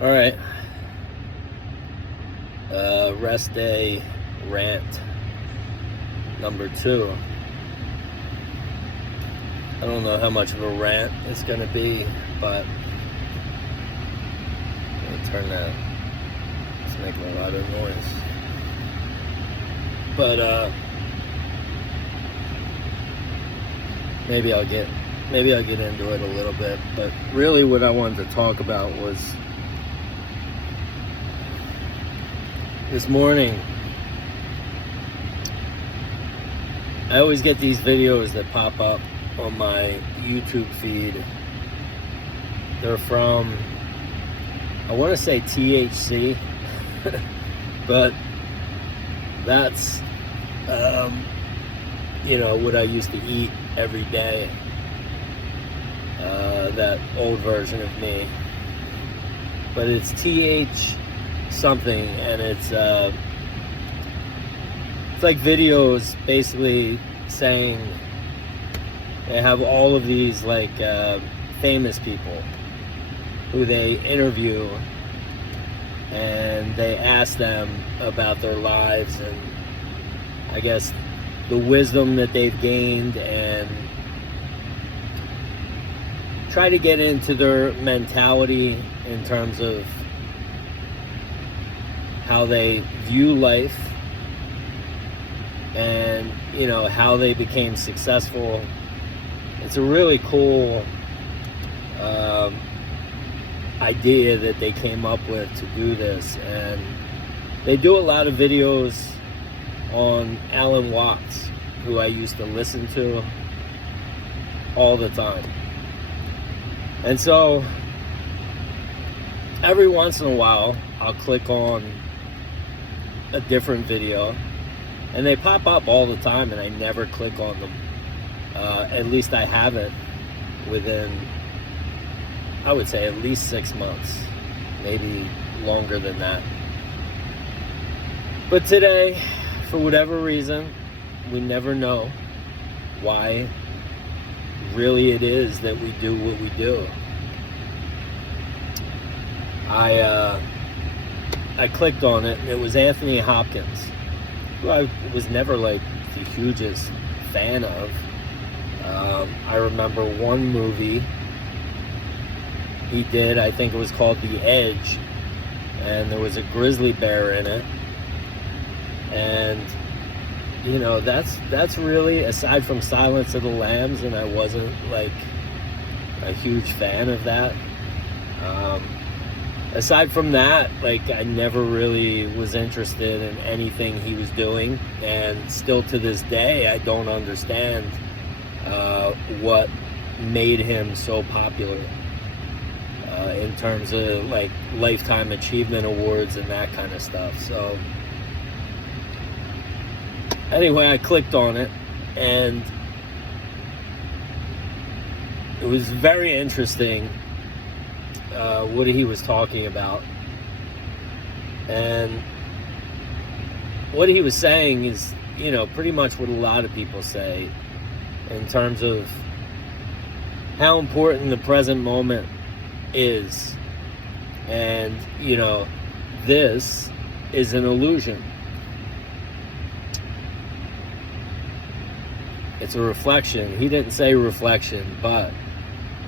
All right. Rest day rant number 2. I don't know how much of a rant it's going to be, but let me turn that. It's making a lot of noise. But maybe I'll get into it a little bit. But really what I wanted to talk about was this morning. I always get these videos that pop up on my YouTube feed. They're from, I want to say THC, but that's, what I used to eat every day. That old version of me. But it's TH something, and it's like videos basically saying they have all of these like famous people who they interview, and they ask them about their lives and I guess the wisdom that they've gained, and try to get into their mentality in terms of how they view life, and how they became successful. It's a really cool idea that they came up with to do this, and they do a lot of videos on Alan Watts, who I used to listen to all the time. And so every once in a while I'll click on a different video, and they pop up all the time, and I never click on them. At least I haven't within, I would say, at least 6 months, maybe longer than that. But today, for whatever reason, we never know why really it is that we do what we do. I clicked on it, and it was Anthony Hopkins, who I was never like the hugest fan of. I remember one movie he did, I think it was called The Edge, and there was a grizzly bear in it. And that's really, aside from Silence of the Lambs, and I wasn't like a huge fan of that. Aside from that, like, I never really was interested in anything he was doing, and still to this day I don't understand what made him so popular in terms of like lifetime achievement awards and that kind of stuff. So anyway, I clicked on it, and it was very interesting what he was talking about. And what he was saying is, pretty much what a lot of people say in terms of how important the present moment is. And, this is an illusion. It's a reflection. He didn't say reflection, but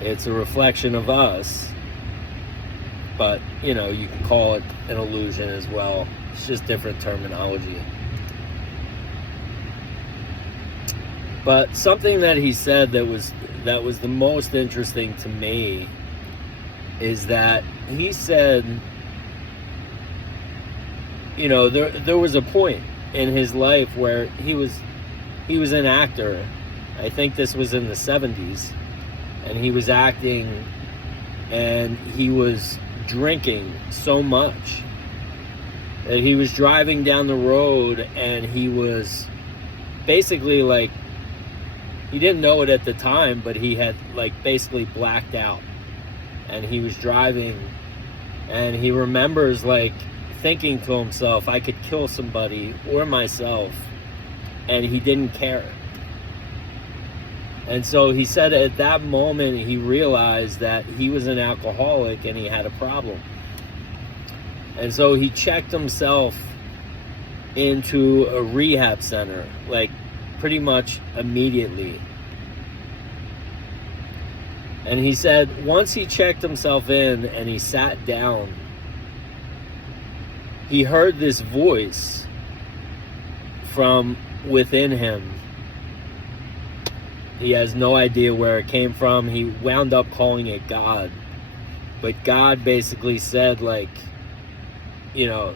it's a reflection of us. But, you can call it an illusion as well. It's just different terminology. But something that he said that was the most interesting to me is that he said, there was a point in his life where he was an actor. I think this was in the 70s, and he was acting, and he was drinking so much that he was driving down the road, and he was basically like, he didn't know it at the time, but he had like basically blacked out, and he was driving, and he remembers like thinking to himself, I could kill somebody or myself, and he didn't care. And so he said at that moment he realized that he was an alcoholic and he had a problem. And so he checked himself into a rehab center, like pretty much immediately. And he said once he checked himself in and he sat down, he heard this voice from within him. He has no idea where it came from. He wound up calling it God. But God basically said, like, you know,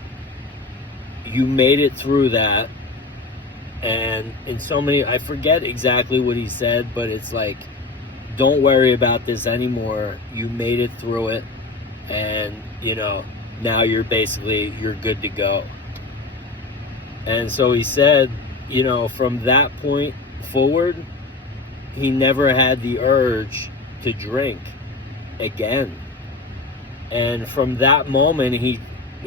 you made it through that. And in so many, I forget exactly what he said, but it's like, don't worry about this anymore. You made it through it. And, you know, now you're good to go. And so he said, you know, from that point forward, he never had the urge to drink again. And from that moment, he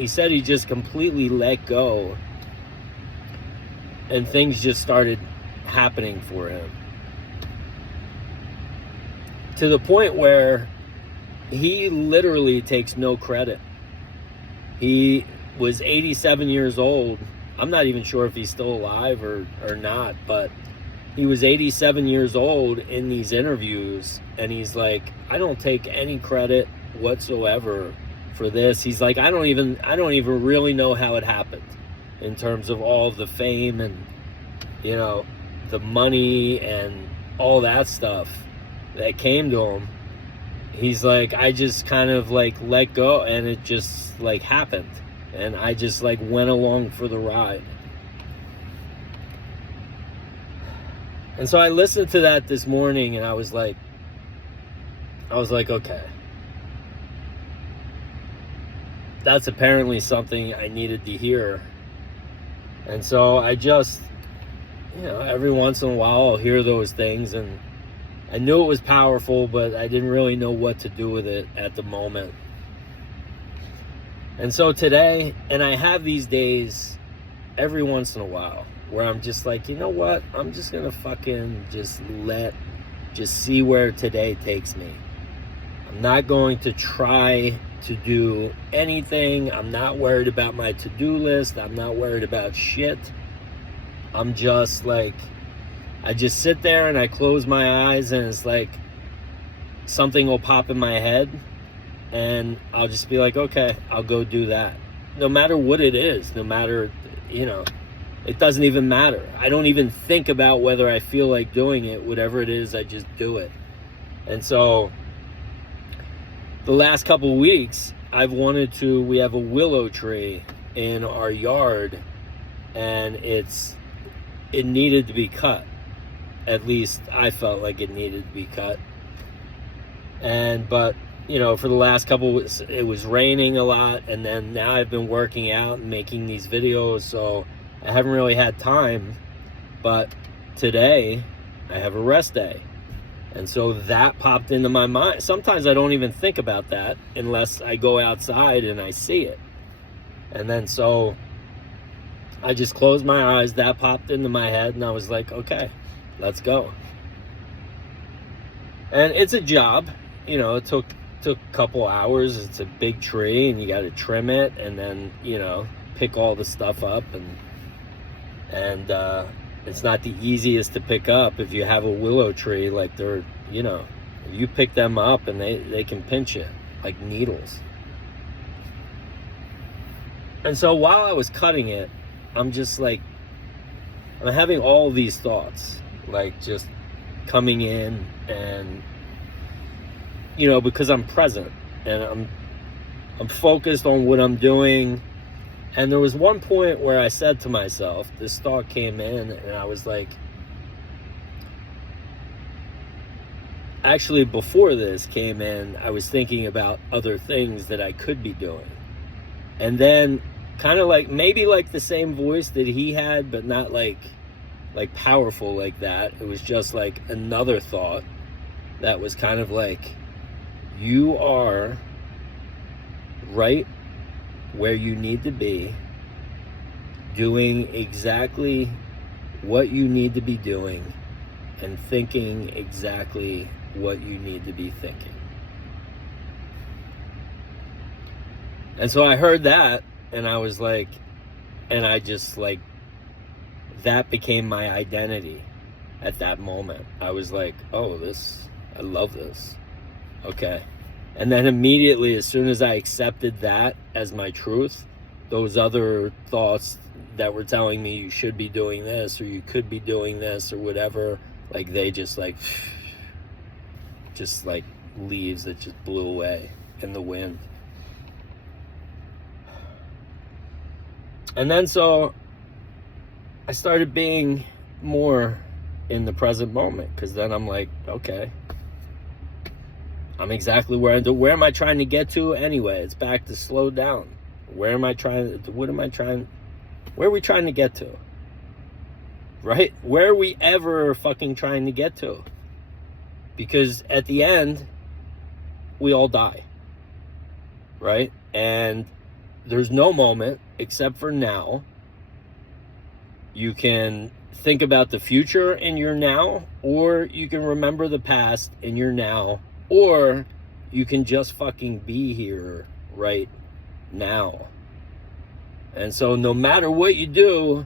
said he just completely let go. And things just started happening for him. To the point where he literally takes no credit. He was 87 years old. I'm not even sure if he's still alive or not, but he was 87 years old in these interviews, and he's like, I don't take any credit whatsoever for this. He's like, I don't even really know how it happened in terms of all the fame and, you know, the money and all that stuff that came to him. He's like, I just kind of like let go, and it just like happened, and I just like went along for the ride. And so I listened to that this morning, and I was like, okay, that's apparently something I needed to hear. And so I just, you know, every once in a while I'll hear those things, and I knew it was powerful, but I didn't really know what to do with it at the moment. And so today, and I have these days every once in a while where I'm just like, you know what? I'm just going to fucking just see where today takes me. I'm not going to try to do anything. I'm not worried about my to-do list. I'm not worried about shit. I'm just like, I just sit there and I close my eyes, and it's like something will pop in my head, and I'll just be like, okay, I'll go do that. No matter what it is, no matter, you know, it doesn't even matter. I don't even think about whether I feel like doing it. Whatever it is, I just do it. And so the last couple of weeks, we have a willow tree in our yard, and it needed to be cut. At least I felt like it needed to be cut. But, you know, for the last couple of weeks, it was raining a lot, and then now I've been working out and making these videos, so I haven't really had time. But today, I have a rest day. And so that popped into my mind. Sometimes I don't even think about that unless I go outside and I see it. And then so I just closed my eyes, that popped into my head, and I was like, okay, let's go. And it's a job, you know, it took a couple hours. It's a big tree, and you got to trim it, and then, you know, pick all the stuff up, and it's not the easiest to pick up if you have a willow tree. Like, they're, you know, you pick them up and they can pinch you like needles. And so while I was cutting it, I'm just like, I'm having all these thoughts, like, just coming in, and, you know, because I'm present and I'm focused on what I'm doing. And there was one point where I said to myself, this thought came in, and I was like, actually, before this came in, I was thinking about other things that I could be doing. And then kind of like, maybe like the same voice that he had, but not like powerful like that. It was just like another thought that was kind of like, you are right where you need to be, doing exactly what you need to be doing, and thinking exactly what you need to be thinking. And so I heard that, and I was like, and I just like, that became my identity at that moment. I was like, oh, I love this. Okay. And then immediately, as soon as I accepted that as my truth, those other thoughts that were telling me you should be doing this or you could be doing this or whatever, like they just like leaves that just blew away in the wind. And then so I started being more in the present moment, because then I'm like, okay, I'm exactly where am I trying to get to anyway? It's back to slow down. Where are we trying to get to? Right? Where are we ever fucking trying to get to? Because at the end, we all die. Right? And there's no moment except for now. You can think about the future in your now, or you can remember the past in your now, or you can just fucking be here right now. And so no matter what you do,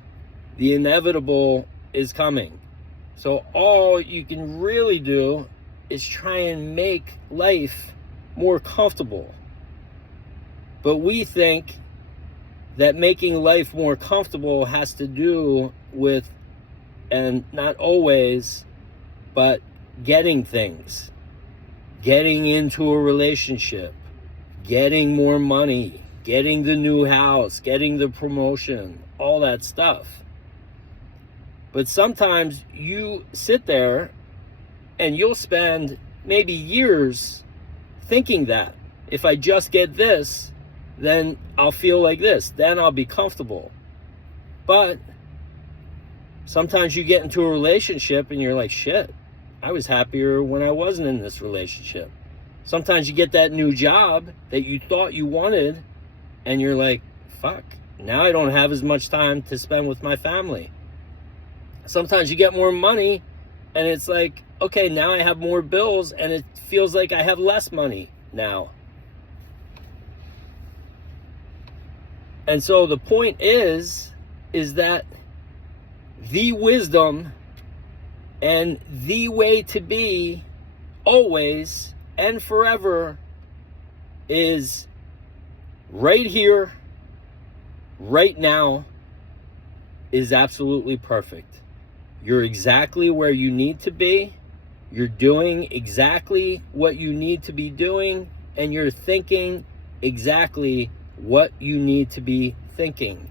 the inevitable is coming. So all you can really do is try and make life more comfortable. But we think that making life more comfortable has to do with, and not always, but getting things. Getting into a relationship, getting more money, getting the new house, getting the promotion, all that stuff. But sometimes you sit there and you'll spend maybe years thinking that if I just get this, then I'll feel like this, then I'll be comfortable. But sometimes you get into a relationship and you're like, shit, I was happier when I wasn't in this relationship. Sometimes you get that new job that you thought you wanted, and you're like, fuck, now I don't have as much time to spend with my family. Sometimes you get more money, and it's like, okay, now I have more bills, and it feels like I have less money now. And so the point is that the wisdom and the way to be always and forever is right here, right now, is absolutely perfect. You're exactly where you need to be. You're doing exactly what you need to be doing, and you're thinking exactly what you need to be thinking.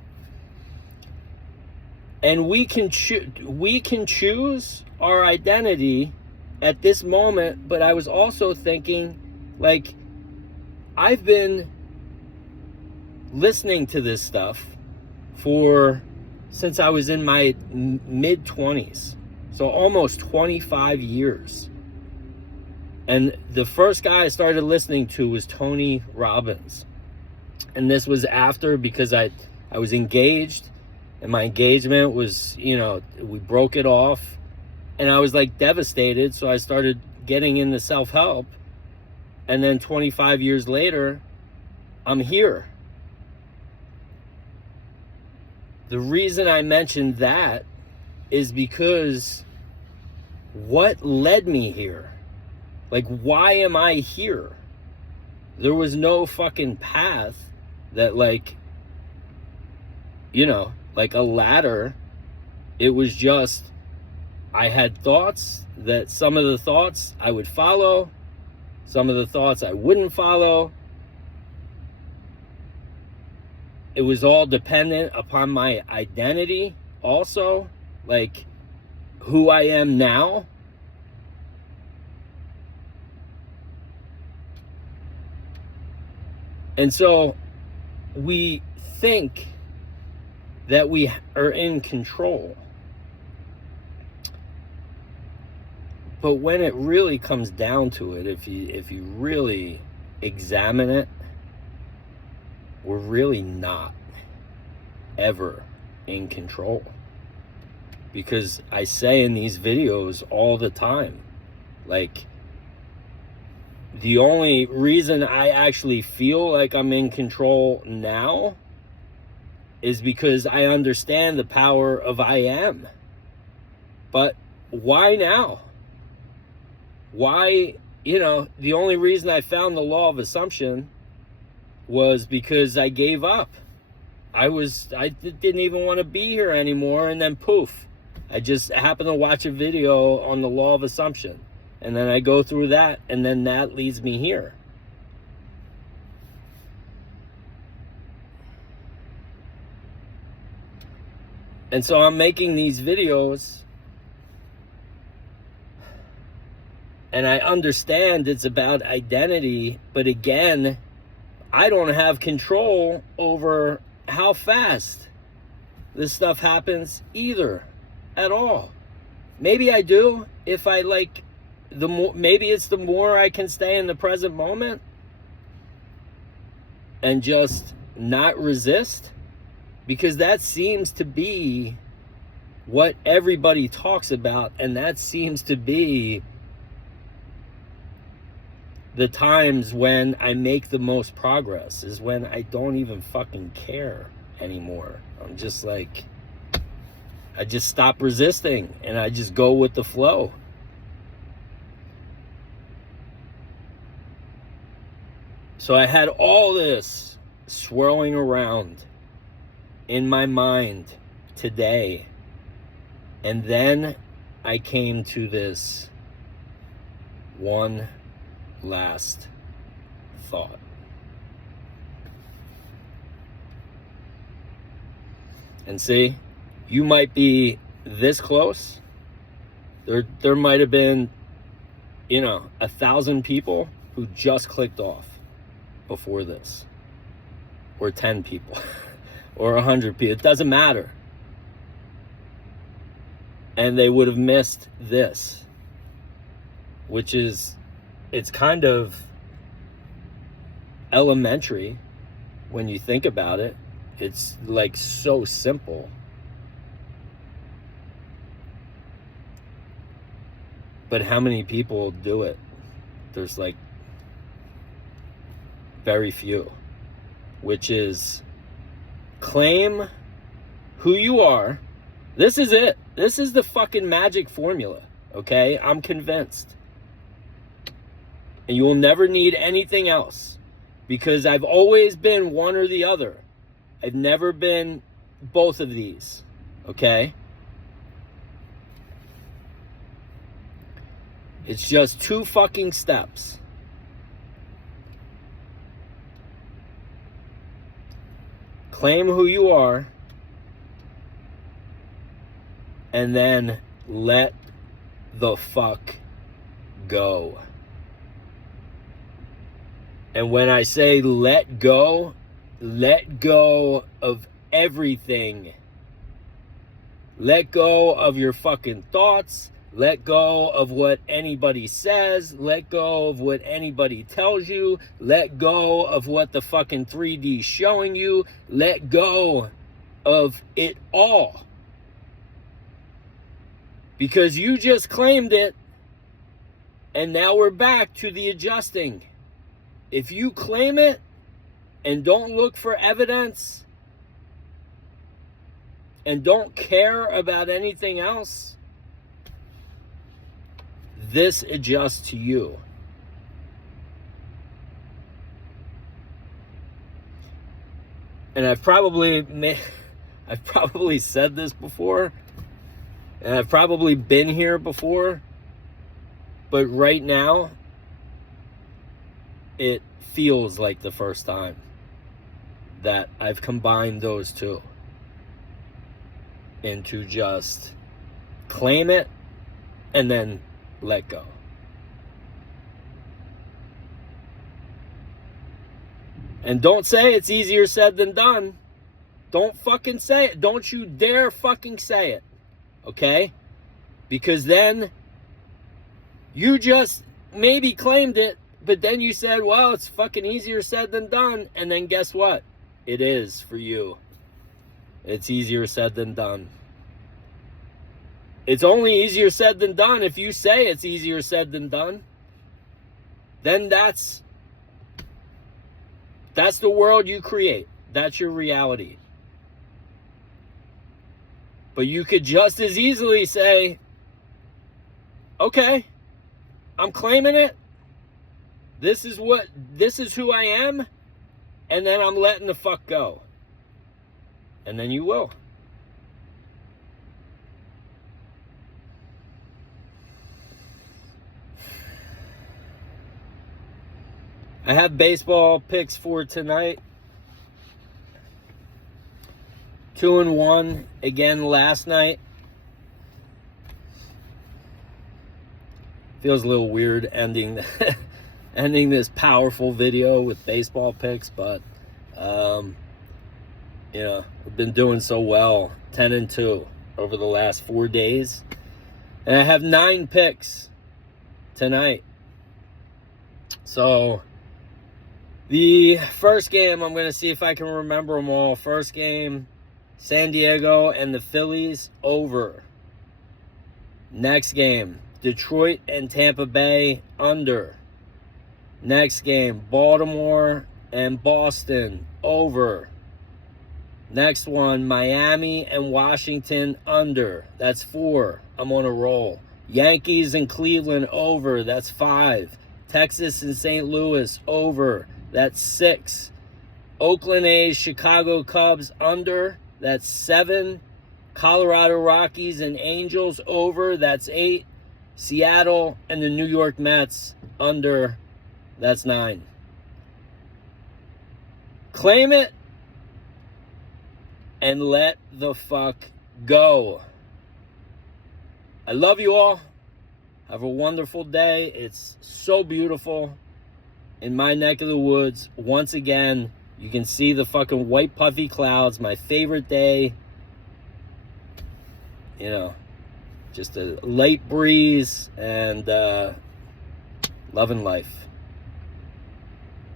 And we can choose our identity at this moment. But I was also thinking, like, I've been listening to this stuff since I was in my mid-20s, so almost 25 years. And the first guy I started listening to was Tony Robbins. And this was after, because I was engaged, and my engagement was, we broke it off, and I was like devastated. So I started getting into self-help, and then 25 years later, I'm here. The reason I mentioned that is because what led me here? Like, why am I here? There was no fucking path that, like a ladder. It was just, I had thoughts that some of the thoughts I would follow, some of the thoughts I wouldn't follow. It was all dependent upon my identity also, like who I am now. And so we think that we are in control. But when it really comes down to it, if you really examine it, we're really not ever in control. Because I say in these videos all the time, like, The only reason I actually feel like I'm in control now is because I understand the power of I am. But why now? Why, the only reason I found the law of assumption was because I gave up. I didn't even want to be here anymore, and then poof, I just happened to watch a video on the law of assumption, and then I go through that, and then that leads me here. And so I'm making these videos, and I understand it's about identity, but again, I don't have control over how fast this stuff happens either, at all. Maybe I do if I maybe it's the more I can stay in the present moment and just not resist, because that seems to be what everybody talks about, and that seems to be the times when I make the most progress, is when I don't even fucking care anymore. I'm just like, I just stop resisting and I just go with the flow. So I had all this swirling around in my mind today, and then I came to this one last thought. And see, you might be this close. There might have been, 1,000 people who just clicked off before this, or 10 people, or 100 people. It doesn't matter. And they would have missed this, which is, it's kind of elementary when you think about it. It's like so simple. But how many people do it? There's like very few, which is claim who you are. This is it. This is the fucking magic formula, okay? I'm convinced. And you will never need anything else, because I've always been one or the other. I've never been both of these, okay? It's just 2 fucking steps. Claim who you are, and then let the fuck go. And when I say let go of everything. Let go of your fucking thoughts. Let go of what anybody says. Let go of what anybody tells you. Let go of what the fucking 3D's showing you. Let go of it all. Because you just claimed it, and now we're back to the adjusting. If you claim it and don't look for evidence and don't care about anything else, this adjusts to you. And I've probably said this before, and I've probably been here before, but right now, it feels like the first time that I've combined those two into just claim it and then let go. And don't say it's easier said than done. Don't fucking say it. Don't you dare fucking say it. Okay? Because then you just maybe claimed it, but then you said, well, it's fucking easier said than done. And then guess what? It is for you. It's easier said than done. It's only easier said than done if you say it's easier said than done. then that's the world you create. That's your reality. But you could just as easily say, okay, I'm claiming it. This is who I am. And then I'm letting the fuck go. And then you will. I have baseball picks for tonight. 2-1 again last night. Feels a little weird ending this powerful video with baseball picks, but I've been doing so well, 10-2 over the last 4 days, and I have 9 picks tonight. So the first game, I'm going to see if I can remember them all. First game, San Diego and the Phillies over. Next game, Detroit and Tampa Bay under. Next game, Baltimore and Boston over. Next one, Miami and Washington under. That's 4. I'm on a roll. Yankees and Cleveland over. That's 5. Texas and St. Louis over. That's 6. Oakland A's, Chicago Cubs under. That's 7. Colorado Rockies and Angels over. That's 8. Seattle and the New York Mets under. That's 9. Claim it and let the fuck go. I love you all. Have a wonderful day. It's so beautiful in my neck of the woods. Once again, you can see the fucking white puffy clouds. My favorite day. Just a light breeze and loving life.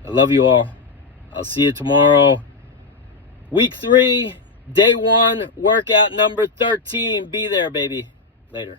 I love you all. I'll see you tomorrow. Week 3, day 1, workout number 13. Be there, baby. Later.